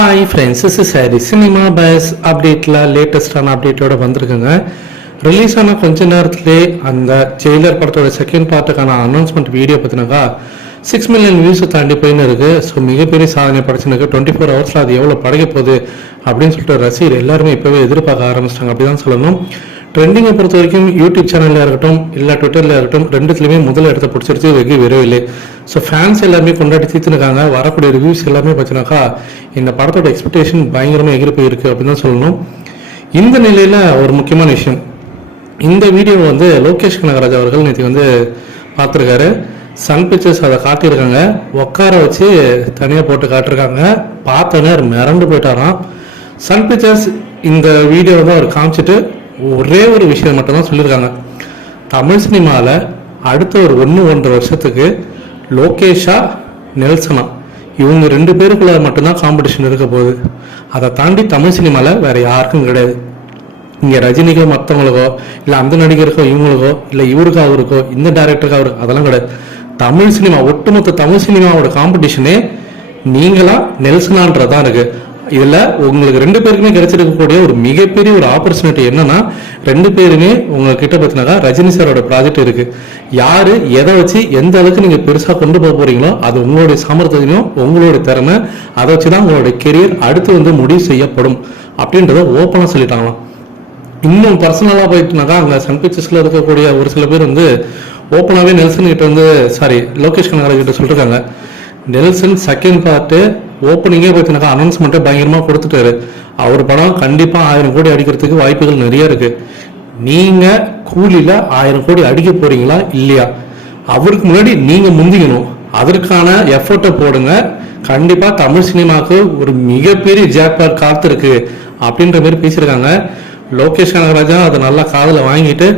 Hi friends, this is Hari. Cinema bus அப்டேட்டில் லேட்டஸ்டான அப்டேட்டோட வந்திருக்குங்க. Release ஆன கொஞ்ச நேரத்திலே அந்த ஜெயிலர் படத்தோட செகண்ட் பார்ட்டுக்கான அனௌன்ஸ்மெண்ட் வீடியோ பார்த்தினாக்கா 6 மில்லியன் வியூஸை தாண்டி போயின்னு இருக்குது. ஸோ மிகப்பெரிய சாதனை படைச்சுனுக்கு 24 ஹவர்ஸில் அது எவ்வளோ படைக்க போகுது அப்படின்னு சொல்லிட்டு ரசிகர் எல்லாருமே இப்போவே எதிர்பார்க்க ஆரம்பிச்சிட்டாங்க அப்படி தான் சொல்லணும். ட்ரெண்டிங்கை பொறுத்த வரைக்கும் யூடியூப் சேனலில் இருக்கட்டும் இல்லை ட்விட்டரில் இருக்கட்டும் ரெண்டுத்துலையுமே முதல் இடத்த பிடிச்சிருச்சு வெகு விரைவில். ஸோ ஃபேன்ஸ் எல்லாருமே கொண்டாடி தீர்த்துனுக்காங்க. வரக்கூடிய ரிவ்யூஸ் எல்லாமே பார்த்தீங்கன்னாக்கா இந்த படத்தோட எக்ஸ்பெக்டேஷன் பயங்கரமாக எகிரி போயிருக்கு அப்படின்னு தான் சொல்லணும். இந்த நிலையில் ஒரு முக்கியமான விஷயம், இந்த வீடியோ லோகேஷ் கனகராஜ் அவர்கள் நேற்று பார்த்துருக்காரு. சன் பிக்சர்ஸ் அதை காட்டியிருக்காங்க, உட்கார வச்சு தனியாக போட்டு காட்டிருக்காங்க. பார்த்தோன்னே மிரண்டு போயிட்டாராம். சன் பிக்சர்ஸ் இந்த வீடியோவை தான் அவர் காமிச்சிட்டு ஒரே ஒரு விஷயம் மட்டும்தான் சொல்லியிருக்காங்க, தமிழ் சினிமாவில் அடுத்த ஒரு 1-1.5 வருஷத்துக்கு லோகேஷா நெல்சனா இவங்க 2 பேருக்குள்ள மட்டும்தான் காம்படிஷன் இருக்க போகுது. அதை தாண்டி தமிழ் சினிமாவில் வேற யாருக்கும் கிடையாது. இங்கே ரஜினிக்கோ மற்றவங்களுக்கோ இல்லை அந்த நடிகருக்கோ இவங்களுக்கோ இல்லை இவருக்கு அவருக்கோ இந்த டைரக்டருக்கு அவருக்கு அதெல்லாம் கிடையாது. தமிழ் சினிமா ஒட்டுமொத்த தமிழ் சினிமாவோட காம்படிஷனே நீங்களா நெல்சனான்றதான் இருக்கு. இதில் உங்களுக்கு 2 பேருக்குமே கிடைச்சிருக்கக்கூடிய ஒரு மிகப்பெரிய ஒரு ஆப்பர்ச்சுனிட்டி என்னன்னா, 2 பேருமே உங்ககிட்ட பார்த்தீங்கன்னா ரஜினி சாரோட ப்ராஜெக்ட் இருக்கு. யாரு எதை வச்சு எந்த அளவுக்கு நீங்க பெருசா கொண்டு போக போறீங்களோ அது உங்களுடைய சாமர்த்தியம், உங்களுடைய திறமை, அதை வச்சுதான் உங்களுடைய கெரியர் அடுத்து முடிவு செய்யப்படும் அப்படின்றத ஓப்பனா சொல்லிட்டாங்களாம். இன்னும் பர்சனலா போயிட்டுனாக்கா அங்க சன் பிக்சர்ஸ்ல இருக்கக்கூடிய ஒரு சில பேர் ஓப்பனாவே நெல்சன் கிட்ட லோகேஷ் கனகராஜ் கிட்ட சொல்லிருக்காங்க, நெல்சன் செகண்ட் பார்ட்டு ஓப்பனிங்கே பார்த்தீங்கன்னா அனௌன்ஸ்மெண்ட்டை பயங்கரமாக கொடுத்துட்டாரு. அவர் படம் கண்டிப்பாக 1000 கோடி அடிக்கிறதுக்கு வாய்ப்புகள் நிறைய இருக்கு. நீங்க கூலியில் 1000 கோடி அடிக்க போறீங்களா இல்லையா? அவருக்கு முன்னாடி நீங்க முந்திக்கணும். அதற்கான எஃபர்ட்டை போடுங்க. கண்டிப்பாக தமிழ் சினிமாவுக்கு ஒரு மிகப்பெரிய ஜாக்பாட் காத்திருக்கு அப்படின்ற மாதிரி பேசியிருக்காங்க. லோகேஷ் கனகராஜா அதை நல்லா காதில் வாங்கிட்டு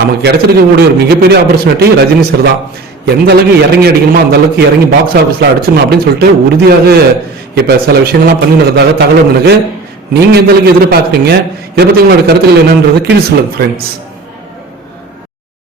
நமக்கு கிடைச்சிருக்கக்கூடிய ஒரு மிகப்பெரிய ஆப்பர்ச்சுனிட்டி ரஜினி சார் தான். எந்த அளவுக்கு இறங்கி அடிக்கணுமோ அந்த அளவுக்கு இறங்கி பாக்ஸ் ஆஃபீஸில் அடிச்சிடணும் அப்படின்னு சொல்லிட்டு உறுதியாக இப்போ சில விஷயங்கள்லாம் பண்ணினதாக தகவல் வந்திருக்கு. நீங்கள் எந்த அளவுக்கு எதிர்பார்க்குறீங்க? இதை பற்றி உங்களோட கருத்துக்கள் என்னன்றது கீழே சொல்லுங்க ஃப்ரெண்ட்ஸ்.